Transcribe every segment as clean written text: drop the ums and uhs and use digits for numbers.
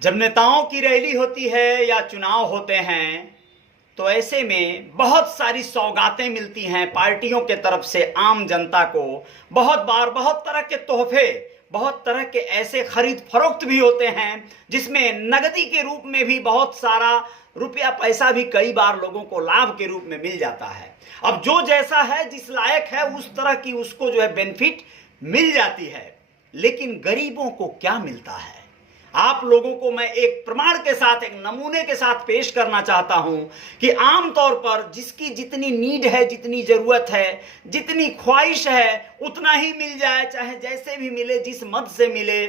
जब नेताओं की रैली होती है या चुनाव होते हैं तो ऐसे में बहुत सारी सौगातें मिलती हैं पार्टियों के तरफ से आम जनता को। बहुत बार बहुत तरह के तोहफे, बहुत तरह के ऐसे खरीद फरोख्त भी होते हैं जिसमें नगदी के रूप में भी बहुत सारा रुपया पैसा भी कई बार लोगों को लाभ के रूप में मिल जाता है। अब जो जैसा है, जिस लायक है, उस तरह की उसको जो है बेनिफिट मिल जाती है। लेकिन गरीबों को क्या मिलता है, आप लोगों को मैं एक प्रमाण के साथ, एक नमूने के साथ पेश करना चाहता हूं कि आमतौर पर जिसकी जितनी नीड है, जितनी जरूरत है, जितनी ख्वाहिश है, उतना ही मिल जाए, चाहे जैसे भी मिले, जिस मद से मिले,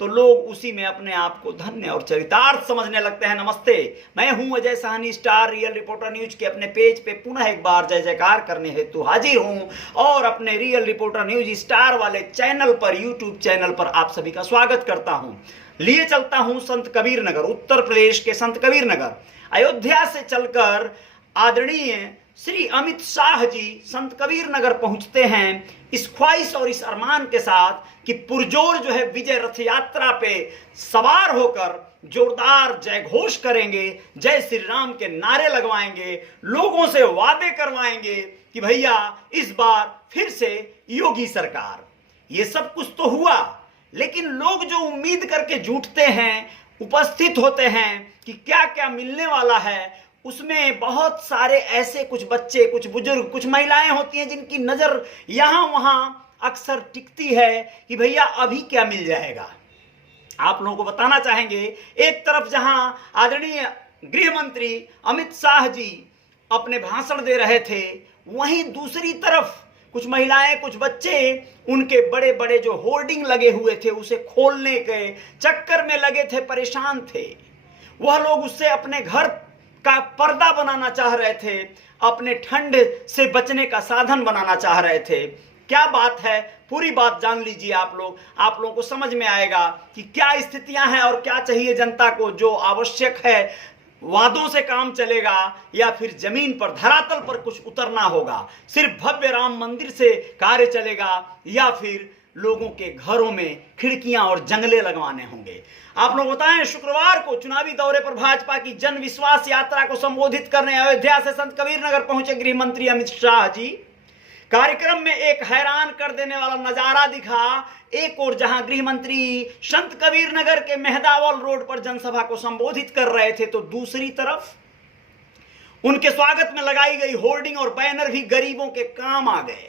तो लोग उसी में अपने आप को धन्य और चरितार्थ समझने लगते हैं। नमस्ते, मैं हूं Ajay Sahni, star real reporter news के अपने पेज पे पुनः एक बार जय जयकार करने हेतु हाजिर हूं और अपने रियल रिपोर्टर न्यूज स्टार वाले चैनल पर, यूट्यूब चैनल पर आप सभी का स्वागत करता हूं। लिए चलता हूं संत कबीर नगर, उत्तर प्रदेश के संत कबीर नगर। अयोध्या से चलकर आदरणीय श्री अमित शाह जी संत कबीर नगर पहुंचते हैं इस ख्वाहिश और इस अरमान के साथ कि पुरजोर जो है विजय रथ यात्रा पे सवार होकर जोरदार जय घोष करेंगे, जय श्री राम के नारे लगवाएंगे, लोगों से वादे करवाएंगे कि भैया इस बार फिर से योगी सरकार। ये सब कुछ तो हुआ, लेकिन लोग जो उम्मीद करके जुटते हैं, उपस्थित होते हैं कि क्या क्या मिलने वाला है, उसमें बहुत सारे ऐसे कुछ बच्चे, कुछ बुजुर्ग, कुछ महिलाएं होती हैं जिनकी नजर यहां वहां अक्सर टिकती है कि भैया अभी क्या मिल जाएगा। आप लोगों को बताना चाहेंगे, एक तरफ जहां आदरणीय गृह मंत्री अमित शाह जी अपने भाषण दे रहे थे, वहीं दूसरी तरफ कुछ महिलाएं, कुछ बच्चे उनके बड़े बड़े जो होर्डिंग लगे हुए थे उसे खोलने के चक्कर में लगे थे, परेशान थे। वह लोग उससे अपने घर का पर्दा बनाना चाह रहे थे, अपने ठंड से बचने का साधन बनाना चाह रहे थे। क्या बात है, पूरी बात जान लीजिए आप लोगों को समझ में आएगा कि क्या स्थितियां हैं और क्या चाहिए जनता को, जो आवश्यक है। वादों से काम चलेगा या फिर जमीन पर, धरातल पर कुछ उतरना होगा, सिर्फ भव्य राम मंदिर से कार्य चलेगा या फिर लोगों के घरों में खिड़कियां और जंगले लगवाने होंगे। आप लोग बताएं, शुक्रवार को चुनावी दौरे पर भाजपा की जन विश्वास यात्रा को संबोधित करने अयोध्या से संत कबीर नगर पहुंचे गृह मंत्री अमित शाह जी। कार्यक्रम में एक हैरान कर देने वाला नजारा दिखा। एक और जहां गृह मंत्री संत कबीर नगर के मेहदावल रोड पर जनसभा को संबोधित कर रहे थे, तो दूसरी तरफ उनके स्वागत में लगाई गई होर्डिंग और बैनर भी गरीबों के काम आ गए।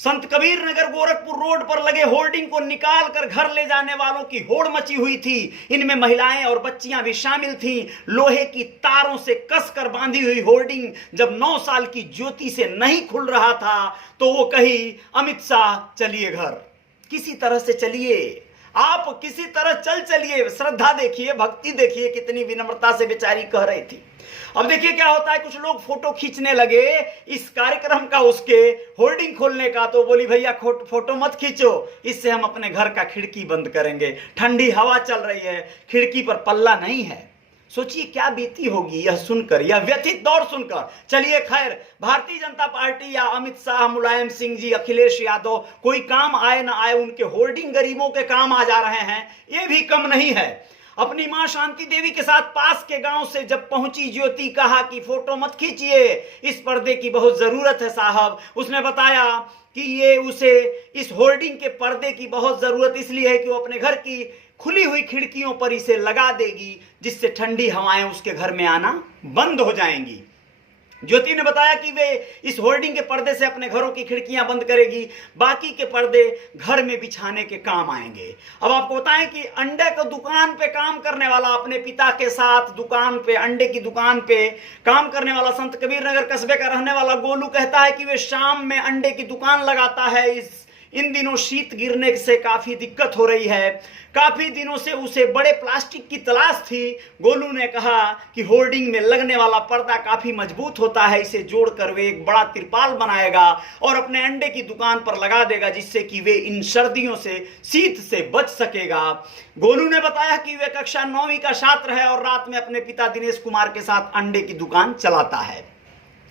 संत कबीर नगर गोरखपुर रोड पर लगे होर्डिंग को निकाल कर घर ले जाने वालों की होड़ मची हुई थी। इनमें महिलाएं और बच्चियां भी शामिल थीं। लोहे की तारों से कसकर बांधी हुई होर्डिंग जब 9 साल की ज्योति से नहीं खुल रहा था तो वो कही, अमित शाह चलिए घर, किसी तरह से चलिए, आप किसी तरह चलिए। श्रद्धा देखिए, भक्ति देखिए, कितनी विनम्रता से बेचारी कह रही थी। अब देखिए क्या होता है, कुछ लोग फोटो खींचने लगे इस कार्यक्रम का, उसके होर्डिंग खोलने का, तो बोली भैया फोटो मत खींचो, इससे हम अपने घर का खिड़की बंद करेंगे, ठंडी हवा चल रही है, खिड़की पर पल्ला नहीं है। सोचिए क्या बीती होगी यह सुनकर, यह व्यथित दौर सुनकर। चलिए खैर, भारतीय जनता पार्टी या अमित शाह, मुलायम सिंह जी, अखिलेश यादव, कोई काम आए ना आए, उनके होर्डिंग गरीबों के काम आ जा रहे हैं, ये भी कम नहीं है। अपनी मां शांति देवी के साथ पास के गांव से जब पहुंची ज्योति, कहा कि फोटो मत खींचिए, इस पर्दे की बहुत जरूरत है साहब। उसने बताया कि ये उसे इस होर्डिंग के पर्दे की बहुत जरूरत इसलिए है कि वो अपने घर की खुली हुई खिड़कियों पर इसे लगा देगी, जिससे ठंडी हवाएं उसके घर में आना बंद हो जाएंगी। ज्योति ने बताया कि वे इस होर्डिंग के पर्दे से अपने घरों की खिड़कियां बंद करेगी, बाकी के पर्दे घर में बिछाने के काम आएंगे। अब आपको बताएं कि अंडे को दुकान पे काम करने वाला, अपने पिता के साथ दुकान पे, अंडे की दुकान पे काम करने वाला संत कबीर नगर कस्बे का रहने वाला गोलू कहता है कि वे शाम में अंडे की दुकान लगाता है। इन दिनों शीत गिरने से काफी दिक्कत हो रही है, काफी दिनों से उसे बड़े प्लास्टिक की तलाश थी। गोलू ने कहा कि होर्डिंग में लगने वाला पर्दा काफी मजबूत होता है, इसे जोड़कर वे एक बड़ा तिरपाल बनाएगा और अपने अंडे की दुकान पर लगा देगा, जिससे कि वे इन सर्दियों से, शीत से बच सकेगा। गोलू ने बताया कि वे कक्षा 9वीं का छात्र है और रात में अपने पिता दिनेश कुमार के साथ अंडे की दुकान चलाता है।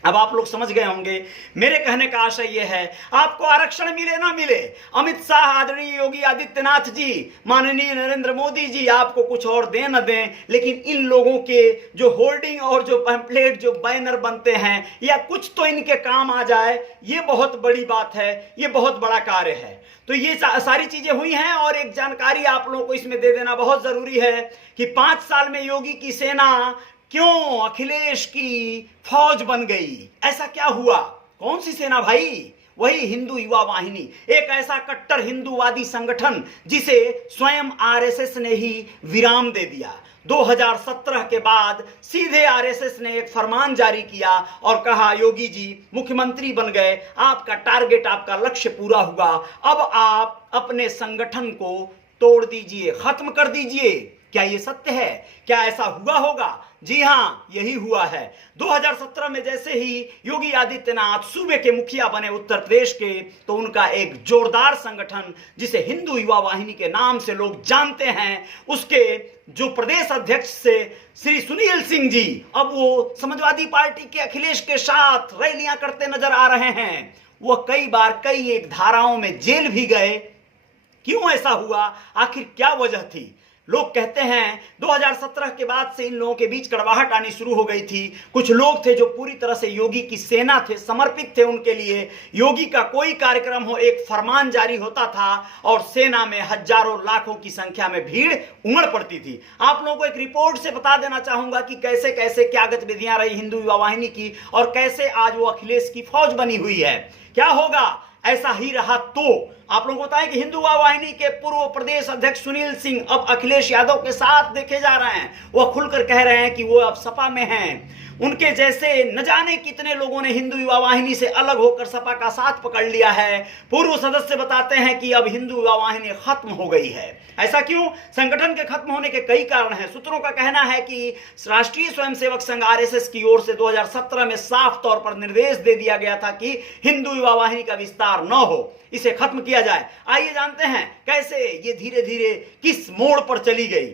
अब आप लोग समझ गए होंगे। मेरे कहने का आशय यह है, आपको आरक्षण मिले ना मिले, अमित शाह, आदरणीय योगी आदित्यनाथ जी, माननीय नरेंद्र मोदी जी आपको कुछ और दें न दें, लेकिन इन लोगों के जो होर्डिंग और जो पैम्पलेट, जो बैनर बनते हैं, या कुछ तो इनके काम आ जाए, ये बहुत बड़ी बात है, ये बहुत बड़ा कार्य है। तो ये सारी चीजें हुई हैं। और एक जानकारी आप लोगों को इसमें दे देना बहुत जरूरी है कि 5 साल में योगी की सेना क्यों अखिलेश की फौज बन गई। ऐसा क्या हुआ? कौन सी सेना भाई? वही हिंदू युवा वाहिनी, एक ऐसा कट्टर हिंदूवादी संगठन जिसे स्वयं आरएसएस ने ही विराम दे दिया। 2017 के बाद सीधे आरएसएस ने एक फरमान जारी किया और कहा, योगी जी मुख्यमंत्री बन गए, आपका टारगेट, आपका लक्ष्य पूरा हुआ, अब आप अपने संगठन को तोड़ दीजिए, खत्म कर दीजिए। क्या ये सत्य है? क्या ऐसा हुआ होगा? जी हां, यही हुआ है। 2017 में जैसे ही योगी आदित्यनाथ सूबे के मुखिया बने उत्तर प्रदेश के, तो उनका एक जोरदार संगठन जिसे हिंदू युवा वाहिनी के नाम से लोग जानते हैं, उसके जो प्रदेश अध्यक्ष से श्री सुनील सिंह जी, अब वो समाजवादी पार्टी के अखिलेश के साथ रैलियां करते नजर आ रहे हैं। वो कई बार कई एक धाराओं में जेल भी गए। क्यों ऐसा हुआ? आखिर क्या वजह थी? लोग कहते हैं 2017 के बाद से इन लोगों के बीच कड़वाहट आनी शुरू हो गई थी। कुछ लोग थे जो पूरी तरह से योगी की सेना थे, समर्पित थे उनके लिए। योगी का कोई कार्यक्रम हो, एक फरमान जारी होता था और सेना में हजारों लाखों की संख्या में भीड़ उमड़ पड़ती थी। आप लोगों को एक रिपोर्ट से बता देना चाहूंगा कि कैसे कैसे क्या गतिविधियां रही हिंदू युवा वाहिनी की और कैसे आज वो अखिलेश की फौज बनी हुई है। क्या होगा? ऐसा ही रहा तो आप लोगों को बताएं कि हिंदू युवा वाहिनी के पूर्व प्रदेश अध्यक्ष सुनील सिंह अब अखिलेश यादव के साथ देखे जा रहे हैं। वह खुलकर कह रहे हैं कि वो अब सपा में हैं। उनके जैसे न जाने कितने लोगों ने हिंदू युवा वाहिनी से अलग होकर सपा का साथ पकड़ लिया है। पूर्व सदस्य बताते हैं कि अब हिंदू युवा वाहिनी खत्म हो गई है। ऐसा क्यों? संगठन के खत्म होने के कई कारण हैं। सूत्रों का कहना है कि राष्ट्रीय स्वयंसेवक संघ आरएसएस की ओर से 2017 में साफ तौर पर निर्देश दे दिया गया था कि हिंदू युवा वाहिनी का विस्तार न हो, इसे खत्म किया जाए। आइए जानते हैं कैसे ये धीरे धीरे किस मोड़ पर चली गई।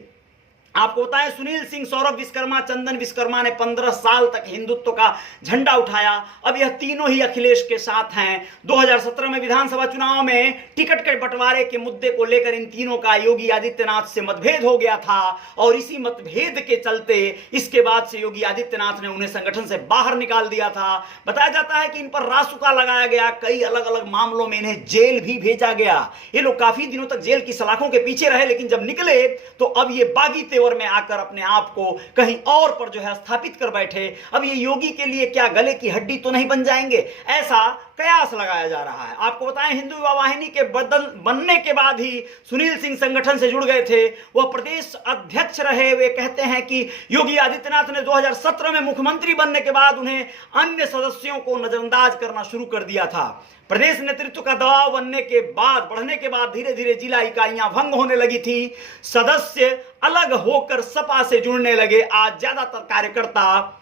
आपको बताएं, सुनील सिंह, सौरभ विश्वकर्मा, चंदन विश्वकर्मा ने 15 साल तक हिंदुत्व का झंडा उठाया। अब यह तीनों ही अखिलेश के साथ हैं। 2017 में विधानसभा चुनाव में टिकट के बंटवारे के मुद्दे को लेकर इन तीनों का योगी आदित्यनाथ से मतभेद हो गया था और इसी मतभेद के चलते इसके बाद से योगी आदित्यनाथ ने उन्हें संगठन से बाहर निकाल दिया था। बताया जाता है कि इन पर रासुका लगाया गया, कई अलग अलग मामलों में इन्हें जेल भी भेजा गया। ये लोग काफी दिनों तक जेल की सलाखों के पीछे रहे, लेकिन जब निकले तो अब ये बागी में आकर अपने आप को कहीं और पर जो है स्थापित कर बैठे। अब ये योगी के लिए क्या गले की हड्डी तो नहीं बन जाएंगे? ऐसा कयास लगाया जा रहा है। आपको बताएं, हिंदू युवा वाहिनी के बनने के बाद ही सुनील सिंह संगठन से जुड़ गए थे। वह प्रदेश अध्यक्ष रहे। वे कहते हैं कि योगी आदित्यनाथ ने 2017 में मुख्यमंत्री बनने के बाद उन्हें अन्य सदस्यों को नजरअंदाज करना शुरू कर दिया था। प्रदेश नेतृत्व का दबाव बढ़ने के बाद धीरे धीरे जिला इकाइयां भंग होने लगी थी। सदस्य अलग होकर सपा से जुड़ने लगे। आज ज्यादातर कार्यकर्ता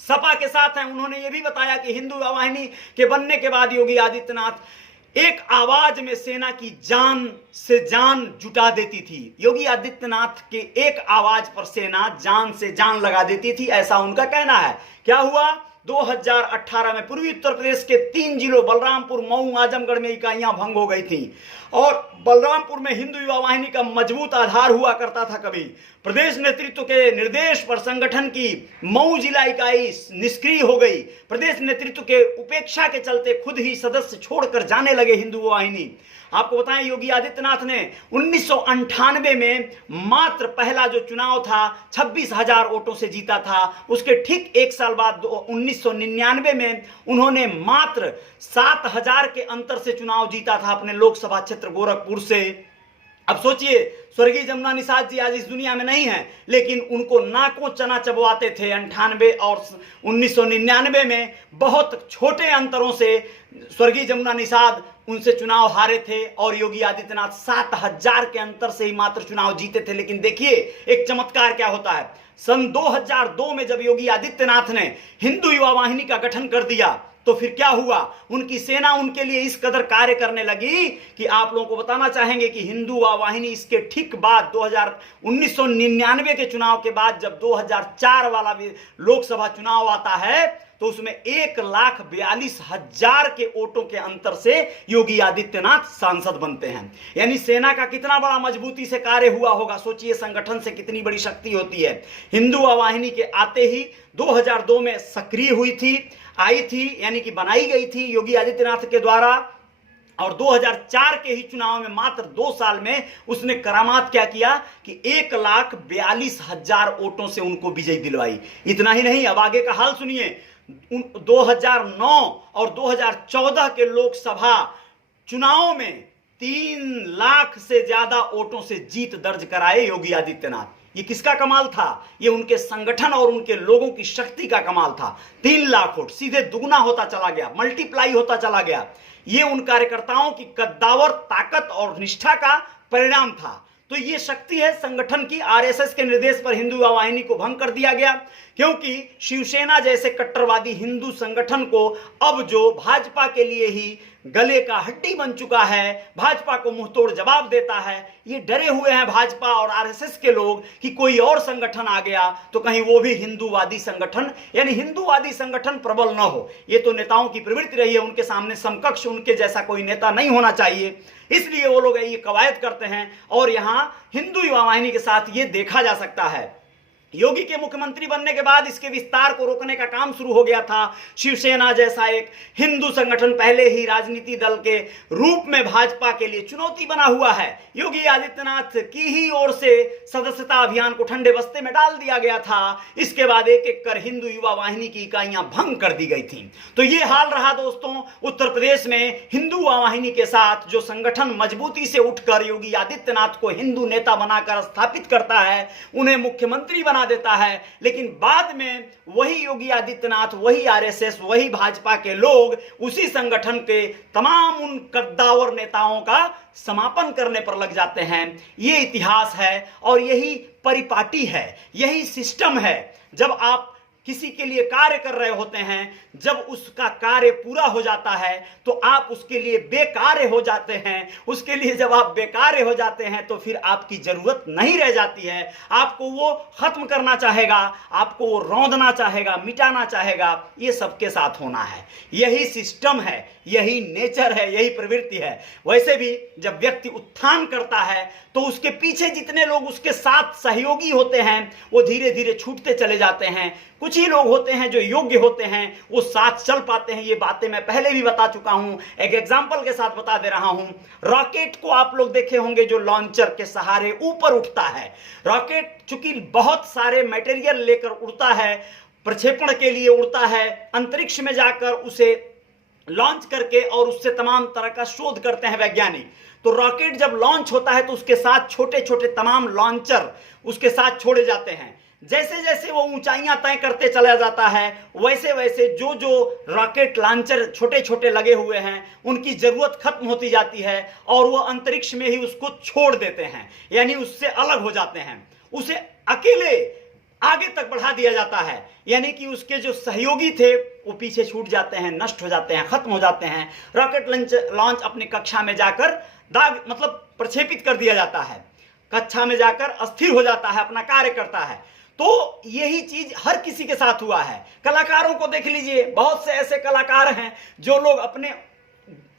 सपा के साथ हैं। उन्होंने यह भी बताया कि हिंदू वाहिनी के बनने के बाद योगी आदित्यनाथ एक आवाज में सेना की जान से जान जुटा देती थी। योगी आदित्यनाथ के एक आवाज पर सेना जान से जान लगा देती थी, ऐसा उनका कहना है। क्या हुआ? 2018 में पूर्वी उत्तर प्रदेश के 3 जिलों बलरामपुर, मऊ, आजमगढ़ में इकाइयां भंग हो गई थी और बलरामपुर में हिंदू युवा वाहिनी का मजबूत आधार हुआ करता था। कभी प्रदेश नेतृत्व के निर्देश पर संगठन की मऊ जिला इकाई निष्क्रिय हो गई। प्रदेश नेतृत्व के उपेक्षा के चलते खुद ही सदस्य छोड़कर जाने लगे हिंदू वाहिनी। आपको बताएं, योगी आदित्यनाथ ने 1998 में मात्र पहला जो चुनाव था 26,000 वोटों से जीता था। उसके ठीक एक साल बाद 1999 में उन्होंने मात्र 7,000 के अंतर से चुनाव जीता था अपने लोकसभा क्षेत्र गोरखपुर से। अब सोचिए, स्वर्गीय जमुना निषाद जी आज इस दुनिया में नहीं हैं, लेकिन उनको नाकों चना चबवाते थे। 98 और 1999 में बहुत छोटे अंतरों से स्वर्गीय जमुना निषाद उनसे चुनाव हारे थे और योगी आदित्यनाथ 7,000 के अंतर से ही मात्र चुनाव जीते थे। लेकिन देखिए एक चमत्कार क्या होता है। सन 2002 में जब योगी आदित्यनाथ ने हिंदू युवा वाहिनी का गठन कर दिया तो फिर क्या हुआ? उनकी सेना उनके लिए इस कदर कार्य करने लगी कि आप लोगों को बताना चाहेंगे कि हिंदू युवा वाहिनी इसके ठीक बाद 1999 के चुनाव के बाद जब 2004 वाला भी लोकसभा चुनाव आता है तो उसमें 1,42,000 के वोटों के अंतर से योगी आदित्यनाथ सांसद बनते हैं। यानी सेना का कितना बड़ा मजबूती से कार्य हुआ होगा, सोचिए संगठन से कितनी बड़ी शक्ति होती है। हिंदू वाहिनी के आते ही 2002 में सक्रिय आई थी, यानी कि बनाई गई थी योगी आदित्यनाथ के द्वारा, और 2004 के ही चुनाव में मात्र 2 साल में उसने करामात क्या किया कि 1,42,000 वोटों से उनको विजय दिलवाई। इतना ही नहीं, अब आगे का हाल सुनिए। 2009 और 2014 के लोकसभा चुनाव में 3 लाख से ज्यादा वोटों से जीत दर्ज कराए योगी आदित्यनाथ। ये किसका कमाल था? ये उनके संगठन और उनके लोगों की शक्ति का कमाल था। 3 लाख वोट सीधे दुगना होता चला गया, मल्टीप्लाई होता चला गया। ये उन कार्यकर्ताओं की कद्दावर ताकत और निष्ठा का परिणाम था। तो ये शक्ति है संगठन की। आरएसएस के निर्देश पर हिंदू युवा वाहिनी को भंग कर दिया गया, क्योंकि शिवसेना जैसे कट्टरवादी हिंदू संगठन को अब जो भाजपा के लिए ही गले का हड्डी बन चुका है, भाजपा को मुंहतोड़ जवाब देता है, ये डरे हुए हैं भाजपा और आरएसएस के लोग कि कोई और संगठन आ गया तो कहीं वो भी हिंदूवादी संगठन, यानी हिंदूवादी संगठन प्रबल न हो। ये तो नेताओं की प्रवृत्ति रही है, उनके सामने समकक्ष उनके जैसा कोई नेता नहीं होना चाहिए, इसलिए वो लोग ये कवायद करते हैं। और यहां हिंदू युवा वाहिनी के साथ ये देखा जा सकता है। योगी के मुख्यमंत्री बनने के बाद इसके विस्तार को रोकने का काम शुरू हो गया था। शिवसेना जैसा एक हिंदू संगठन पहले ही राजनीति दल के रूप में भाजपा के लिए चुनौती बना हुआ है। योगी आदित्यनाथ की ही ओर से सदस्यता अभियान को ठंडे बस्ते में डाल दिया गया था। इसके बाद एक एक कर हिंदू युवा वाहिनी की इकाइयां भंग कर दी गई थी। तो ये हाल रहा दोस्तों उत्तर प्रदेश में हिंदू युवा वाहिनी के साथ। जो संगठन मजबूती से उठकर योगी आदित्यनाथ को हिंदू नेता बनाकर स्थापित करता है, उन्हें मुख्यमंत्री बना देता है, लेकिन बाद में वही योगी आदित्यनाथ, वही आरएसएस, वही भाजपा के लोग उसी संगठन के तमाम उन कद्दावर नेताओं का समापन करने पर लग जाते हैं। ये इतिहास है और यही परिपाटी है, यही सिस्टम है। जब आप किसी के लिए कार्य कर रहे होते हैं, जब उसका कार्य पूरा हो जाता है तो आप उसके लिए बेकार्य हो जाते हैं। उसके लिए जब आप बेकार्य हो जाते हैं तो फिर आपकी जरूरत नहीं रह जाती है। आपको वो खत्म करना चाहेगा, आपको वो रौंदना चाहेगा, मिटाना चाहेगा। ये सबके साथ होना है, यही सिस्टम है, यही नेचर है, यही प्रवृत्ति है। वैसे भी जब व्यक्ति उत्थान करता है तो उसके पीछे जितने लोग उसके साथ सहयोगी होते हैं वो धीरे धीरे छूटते चले जाते हैं। कुछ ही लोग होते हैं जो योग्य होते हैं, वो साथ चल पाते हैं। ये बातें मैं पहले भी बता चुका हूं, एक एग्जांपल के साथ बता दे रहा हूं। रॉकेट को आप लोग देखे होंगे जो लॉन्चर के सहारे ऊपर उठता है। रॉकेट चूंकि बहुत सारे मटेरियल लेकर उड़ता है, प्रक्षेपण के लिए उड़ता है, अंतरिक्ष में जाकर उसे लॉन्च करके और उससे तमाम तरह का शोध करते हैं वैज्ञानिक। तो रॉकेट जब लॉन्च होता है तो उसके साथ छोटे छोटे तमाम लॉन्चर उसके साथ छोड़े जाते हैं। जैसे जैसे वो ऊंचाइयां तय करते चला जाता है, वैसे वैसे जो जो रॉकेट लॉन्चर छोटे छोटे लगे हुए हैं उनकी जरूरत खत्म होती जाती है और वो अंतरिक्ष में ही उसको छोड़ देते हैं, यानी उससे अलग हो जाते हैं। उसे अकेले आगे तक बढ़ा दिया जाता है, यानी कि उसके जो सहयोगी थे वो पीछे छूट जाते हैं, नष्ट हो जाते हैं, खत्म हो जाते हैं। रॉकेट लॉन्च अपनी कक्षा में जाकर दाग मतलब प्रक्षेपित कर दिया जाता है, कक्षा में जाकर अस्थिर हो जाता है, अपना कार्य करता है। तो यही चीज हर किसी के साथ हुआ है। कलाकारों को देख लीजिए, बहुत से ऐसे कलाकार हैं जो लोग अपने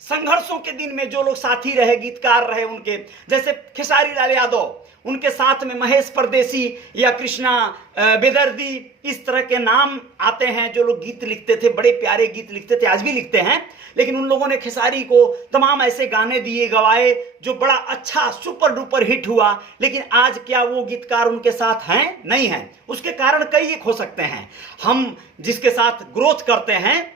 संघर्षों के दिन में जो लोग साथी रहे, गीतकार रहे उनके, जैसे खेसारी लाल यादव, उनके साथ में महेश परदेसी या कृष्णा बेदर्दी, इस तरह के नाम आते हैं जो लोग गीत लिखते थे, बड़े प्यारे गीत लिखते थे, आज भी लिखते हैं। लेकिन उन लोगों ने खेसारी को तमाम ऐसे गाने दिए, गवाए जो बड़ा अच्छा सुपर डुपर हिट हुआ। लेकिन आज क्या वो गीतकार उनके साथ हैं? नहीं हैं। उसके कारण कई एक हो सकते हैं। हम जिसके साथ ग्रोथ करते हैं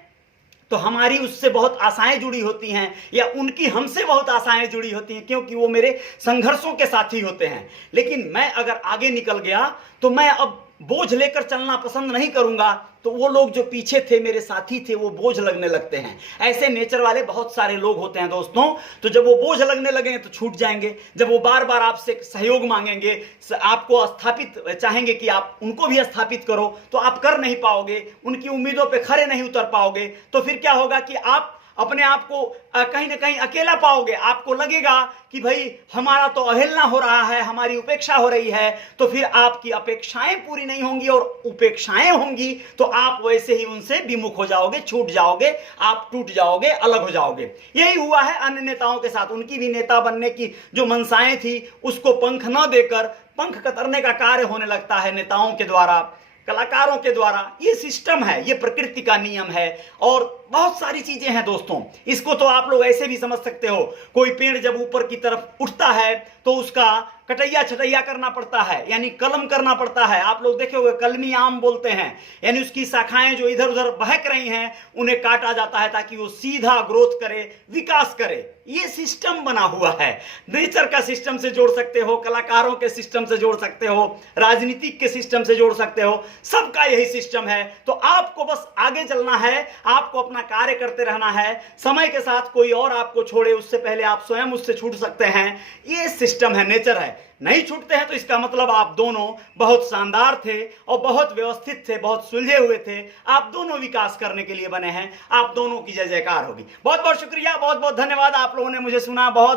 तो हमारी उससे बहुत आशाएं जुड़ी होती हैं, या उनकी हमसे बहुत आशाएं जुड़ी होती हैं, क्योंकि वो मेरे संघर्षों के साथी होते हैं। लेकिन मैं अगर आगे निकल गया तो मैं अब बोझ लेकर चलना पसंद नहीं करूंगा, तो वो लोग जो पीछे थे, मेरे साथी थे, वो बोझ लगने लगते हैं। ऐसे नेचर वाले बहुत सारे लोग होते हैं दोस्तों। तो जब वो बोझ लगने लगेंगे तो छूट जाएंगे। जब वो बार बार आपसे सहयोग मांगेंगे, आपको स्थापित चाहेंगे कि आप उनको भी स्थापित करो, तो आप कर नहीं पाओगे, उनकी उम्मीदों पे खरे नहीं उतर पाओगे। तो फिर क्या होगा कि आप अपने आप को कहीं ना कहीं अकेला पाओगे। आपको लगेगा कि भाई हमारा तो अवहेलना हो रहा है, हमारी उपेक्षा हो रही है, तो फिर आपकी अपेक्षाएं पूरी नहीं होंगी और उपेक्षाएं होंगी तो आप वैसे ही उनसे विमुख हो जाओगे, छूट जाओगे, आप टूट जाओगे, अलग हो जाओगे। यही हुआ है अन्य नेताओं के साथ। उनकी भी नेता बनने की जो मंशाएं थी उसको पंख न देकर पंख कतरने का कार्य होने लगता है नेताओं के द्वारा, कलाकारों के द्वारा। ये सिस्टम है, ये प्रकृति का नियम है और बहुत सारी चीजें हैं दोस्तों। इसको तो आप लोग ऐसे भी समझ सकते हो, कोई पेड़ जब ऊपर की तरफ उठता है तो उसका कटैया छटैया करना पड़ता है, यानी कलम करना पड़ता है। आप लोग देखे होंगे कलमी आम बोलते हैं, यानी उसकी शाखाएं जो इधर उधर बहक रही हैं उन्हें काटा जाता है ताकि वो सीधा ग्रोथ करे, विकास करे। ये सिस्टम बना हुआ है। नेचर का सिस्टम से जोड़ सकते हो, कलाकारों के सिस्टम से जोड़ सकते हो, राजनीतिक के सिस्टम से जोड़ सकते हो, सबका यही सिस्टम है। तो आपको बस आगे चलना है, आपको अपना कार्य करते रहना है। समय के साथ कोई और आपको छोड़े उससे पहले आप स्वयं उससे छूट सकते हैं। ये सिस्टम है, नेचर है। नहीं छूटते हैं तो इसका मतलब आप दोनों बहुत शानदार थे और बहुत व्यवस्थित थे, बहुत सुलझे हुए थे। आप दोनों विकास करने के लिए बने हैं। आप दोनों की जय जयकार होगी। बहुत बहुत शुक्रिया, बहुत बहुत धन्यवाद। आप लोगों ने मुझे सुना। बहुत